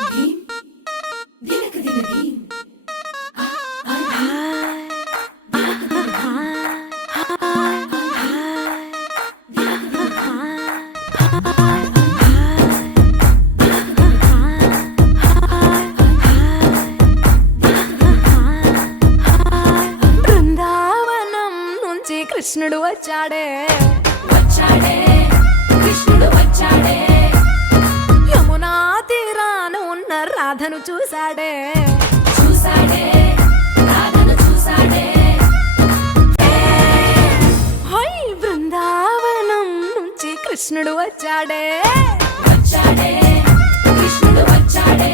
theme దినక దిన theme Brindavanam నుంచి కృష్ణుడు వచ్చాడే వచ్చాడే కృష్ణుడు వచ్చాడే యమునా తీరాన ఉన్న రాధను చూశాడే చూసాడే రాధను చూసాడే హై బృందావనం నుంచి కృష్ణుడు వచ్చాడే వచ్చాడే కృష్ణుడు వచ్చాడే